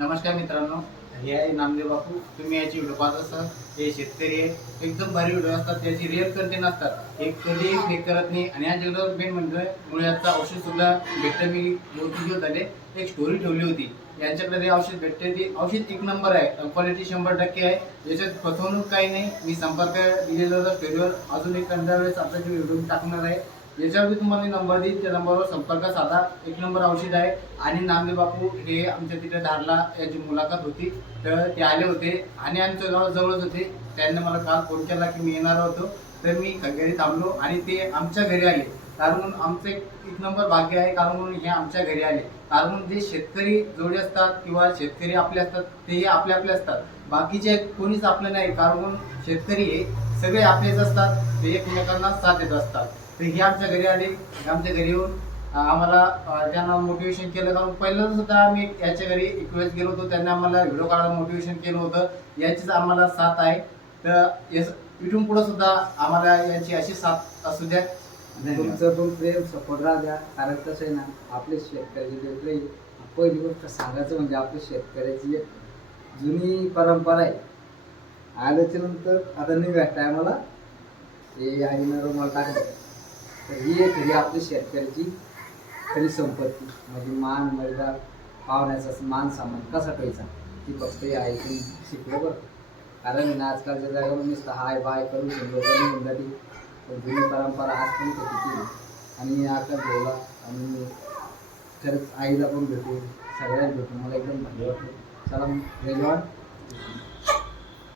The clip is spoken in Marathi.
नमस्कार मित्रांनो, हे आहे नामदेव बापू. तुम्ही याची व्हिडिओ पाहत असाल. हे शेतकरी आहे, एकदम भारी व्हिडिओ असतात, त्याची रिअल कंटेंट असतात. एक कधी फेक करत नाही. आणि याच्याकडं मेन म्हणजे मुळ्याचा औषध सुद्धा भेटतं. मी 2-3 दिवस झाले एक स्टोरी ठेवली होती. यांच्याकडे जे औषध भेटते ते औषध एक नंबर आहे, क्वालिटी 100% आहे. याच्यात फसवणूक काही नाही. मी संपर्क दिलेला होता स्टोरीवर. अजून एक 15 वेळेस आपल्याची व्हिडिओ टाकणार आहे. याच्यावर तुम्हाला नंबर देईल, त्या नंबरवर संपर्क साधा. एक नंबर औषध आहे. आणि नामदेव बापू हे आमच्या तिथे धारला याची मुलाखत होती, तर ते आले होते आणि आमचं गाव जवळच होते. त्यांनी मला काल फोन केला की मी येणार होतो, तर मी घरी थांबलो आणि ते आमच्या घरी आले. कारण आमचं एक नंबर भाग्य आहे, कारण म्हणून हे आमच्या घरी आले. कारण जे शेतकरी जोडे असतात किंवा शेतकरी आपले असतात ते आपले आपले असतात, बाकीचे कोणीच आपले नाही. कारण म्हणून शेतकरी हे सगळे आपलेच असतात, ते एकमेकांना साथ देत असतात. तर हे आमच्या घरी आले. आमच्या घरी येऊन आम्हाला त्यांना मोटिवेशन केलं. कारण पहिल्यांदा सुद्धा आम्ही याच्या घरी एक वेळेस गेलो होतो, त्यांनी आम्हाला व्हिडिओ काढायला मोटिवेशन केलं होतं. याचीच आम्हाला साथ आहे. तर इथून पुढे सुद्धा आम्हाला यांची अशी साथ असू द्या. तुमचं पण प्रेम सपोर्ट राहू द्या. कारण कसं आहे ना, आपले शेतकऱ्याची पहिली गोष्ट सांगायचं म्हणजे आपल्या शेतकऱ्याची एक जुनी परंपरा आहे. आल्याच्या नंतर आता निघा टायमाला हे आईनं रुमाल टाकलं, तर ही एक खरी आपली शेतकऱ्याची खरी संपत्ती. म्हणजे मान मर्यादा, पाहुण्याचा मान सन्मान कसा ठेवायचा ती फक्त हे ऐकून शिकलो बरं. कारण ना आजकालच्या जागेवर नुसतं हाय बाय करून लोक निघून जाते. पण जुनी परंपरा आज पण किती. आणि आता बोला आणि खरंच आईला पण भेटू, सगळ्यांना भेटू, मला एकदम भारी वाटलं. चला मग, धन्यवाद.